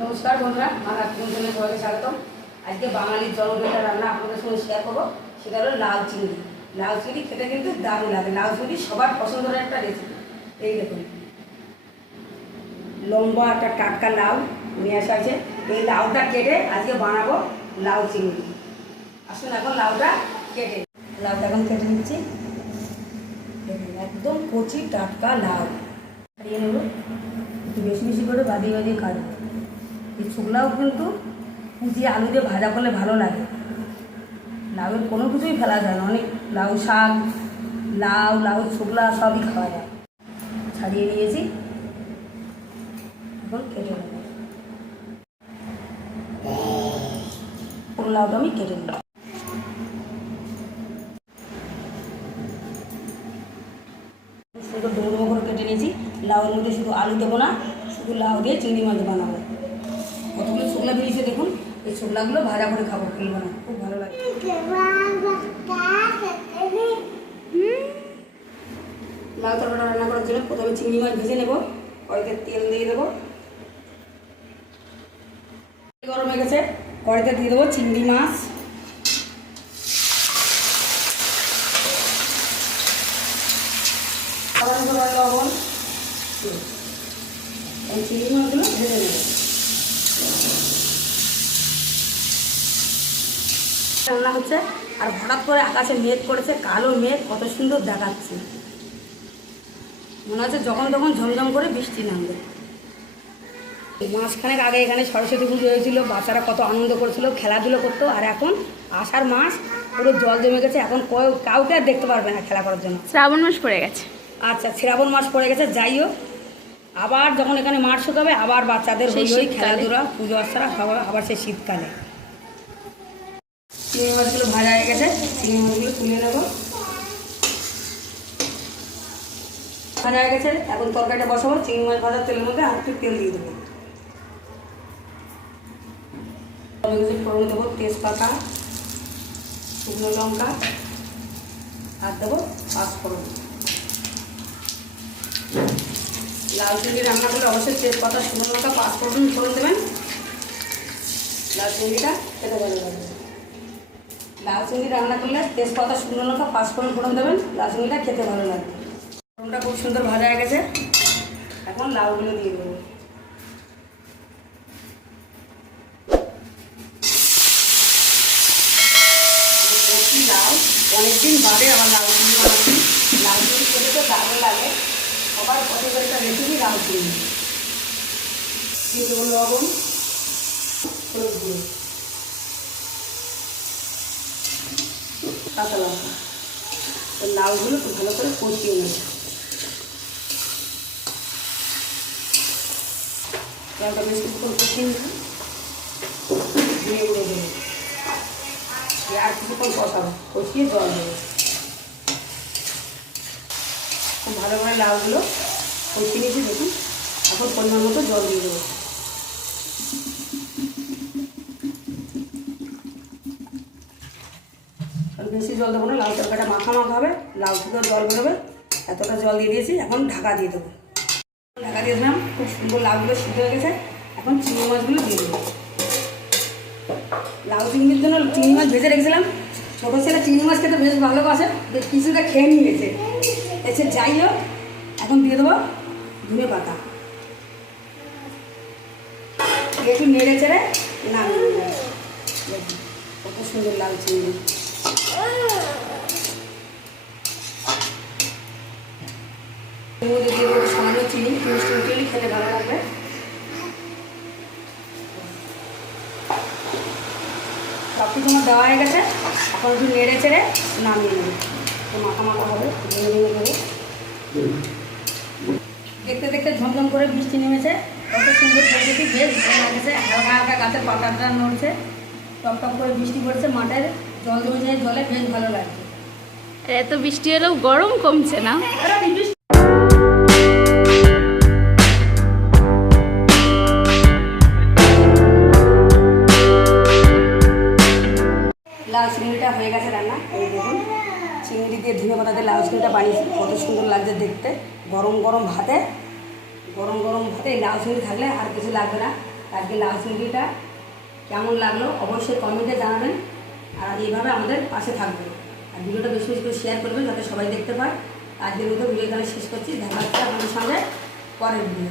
নমস্কার বন্ধুরা, আমার আত্মীয় সবাইকে স্বাগতম। আজকে বাঙালির জনপ্রিয় রান্না আপনাদের সঙ্গে শেয়ার করব। সেটা হলো লাউ চিংড়ি। লাউ চিংড়ি খেতে কিন্তু দারুণ লাগে। লাউ চিংড়ি সবার পছন্দের একটা রেসিপি এই দেখুন। লম্বা একটা টাটকা লাউ নিয়ে আসা আছে এই লাউটা কেটে আজকে বানাবো লাউ চিংড়ি। আসুন এখন লাউটা কেটে লাউটা এখন কেটে নিচ্ছি। একদম কচি টাটকা লাউ। একটু বেশি বেশি করে বাদিয়ে বাদিয়ে কাটবো। এই শুকনাও কিন্তু কুচি আলু দিয়ে ভাজা করলে ভালো লাগে। লাউয়ের কোনো কিছুই ফেলা যায় না, অনেক লাউ শাক, লাউ লাউ শুকলা সবই খাওয়া যায়। ছাড়িয়ে নিয়েছি। এখন কেটে নেব। লাউটা আমি কেটে নেব। সুন্দর কেটে নিয়েছি। লাউয়ের মধ্যে শুধু আলু দেবো না, শুধু লাউ দিয়ে চিংড়ি মাছ বানাবো। শুকলাগুলো ভাজা করে খাব, ফুল বানাবো, খুব ভালো লাগে। লাউ তরকাটা রান্না করার জন্য প্রথমে চিংড়ি মাছ ভেজে নেব, কড়াইতে তেল দিয়ে দেবো। গরম হয়ে গেছে, কড়াইতে দিয়ে দেবো চিংড়ি মাছ। লবণ চিংড়ি মাছগুলো ভেজে নেব রান্না হচ্ছে আর হঠাৎ করে আকাশে মেঘ করেছে কালো মেঘ কত সুন্দর দেখাচ্ছে। মনে হচ্ছে যখন তখন ঝমঝম করে বৃষ্টি নামবে। মাসখানেক আগে এখানে সরস্বতী পুজো হয়েছিল বাচ্চারা কত আনন্দ করছিল খেলাধুলো করতো আর এখন আষাঢ় মাস পুরো জল জমে গেছে এখন কেউ- কাউকে আর দেখতে পারবে না খেলা করার জন্য। শ্রাবণ মাস পড়ে গেছে। আচ্ছা শ্রাবণ মাস পড়ে গেছে যাই হোক আবার যখন এখানে মাঠ শুকাবে আবার বাচ্চাদের হই হই খেলাধুলা পুজো আবার আবার সেই শীতকালে। চিংড়ি মাছগুলো ভাজা হয়ে গেছে, চিংড়ি মাছগুলো তুলে নেব। ভাজা হয়ে গেছে, এখন তরকারিটা বসাবো, চিংড়ি মাছ ভাজার তেলের মধ্যে আর একটু তেল দিয়ে দেবো। কিছু ফোড়ন দেবো, তেজপাতা, শুকনো লঙ্কা, আর দেবো পাঁচফোড়ন। লাল চিংড়ি রান্না করলে অবশ্যই তেজপাতা, শুকনো লঙ্কা, পাঁচফোড়ন, ফোড়ন দেবেন। লাল চিংড়িটা খেতে ভালো লাগবে। লাল রান্না করলে তেজপাতা, শুকনো লঙ্কা, পাঁচফোড়ন ফোড়ন দেবেন। লাল চিংড়িটা খেতে ভালো লাগবে। ফোড়নটা খুব সুন্দর ভাজা হয়ে গেছে। এখন লাউগুলো দিয়ে দেবো। অনেকদিন বাদে আমার লাউ লাউ চিংড়ি খেতে তো দারুণ লাগে। সবার পছন্দের একটা রেসিপি লাউ চিংড়ি লবণ, হলুদ গুঁড়ো। কাঁচা লঙ্কা। তো লাউগুলো খুব ভালো করে কষিয়ে নেব। লাউটা বেশ কিছুক্ষণ কষিয়ে নেব আর কিছুক্ষণ কষাবো। কষিয়ে জল দেবো। খুব ভালো করে লাউগুলো কষিয়ে নিয়েছি, দেখুন। এখন পরিমাণ মতো জল দিয়ে দেবো। বেশি জল দেবো না লাউ তরকারিটা মাখা মাখা হবে লাউ থেকেও জল বেরোবে এতটা জল দিয়ে দিয়েছি এখন ঢাকা দিয়ে দেবো। ঢাকা দিয়ে দিলাম খুব সুন্দর লাউগুলো সিদ্ধ হয়ে গেছে এখন চিংড়ি মাছগুলো দিয়ে দেবো। লাউ চিংড়ির জন্য চিংড়ি মাছ ভেজে রেখেছিলাম ছোটো ছেলে চিংড়ি মাছ খেতে বেশ ভালোবাসে বেশ কিছুটা খেয়ে নিয়েছে। এসে যাই হোক এখন দিয়ে দেবো ধনে পাতা। একটু নেড়ে চেড়ে। দেখুন, কত সুন্দর লাউ চিংড়ি। মধ্যে দিয়ে চিনি মিষ্টি চিনি খেতে ভালো লাগবে সব কিছু আমার দেওয়া হয়ে গেছে। এখন একটু নেড়ে চেড়ে নামিয়ে নেবে। একটু মাখা মাখা হবে দেখতে দেখতে ঝমঝম করে বৃষ্টি নেমেছে। কত সুন্দর প্রকৃতি বেশ ভালো লাগছে। হালকা হালকা গাছের পাতাটা নড়ছে। টপ করে বৃষ্টি পড়ছে মাঠের। জল জমে যায় জলে বেশ ভালো আর এত বৃষ্টি হলেও গরম কমছে না? লাউ চিংড়িটা হয়ে গেছে রান্না। এই দেখুন চিংড়ি দিয়ে ধনে পাতা দিয়ে লাউ চিংড়িটা বানিয়েছি। কত সুন্দর লাগছে দেখতে। গরম গরম ভাতে গরম গরম ভাতে লাউ চিংড়ি থাকলে আর কিছু লাগবে না। আজকে লাউ চিংড়িটা কেমন লাগল অবশ্যই কমেন্টে জানাবেন। আর এইভাবে আমাদের পাশে থাকবে। আর ভিডিওটা বেশি বেশি করে শেয়ার করবে যাতে সবাই দেখতে পায়। আজকের মতো ভিডিও এখানে শেষ করছি। দেখা হচ্ছে আপনাদের সঙ্গে পরের ভিডিও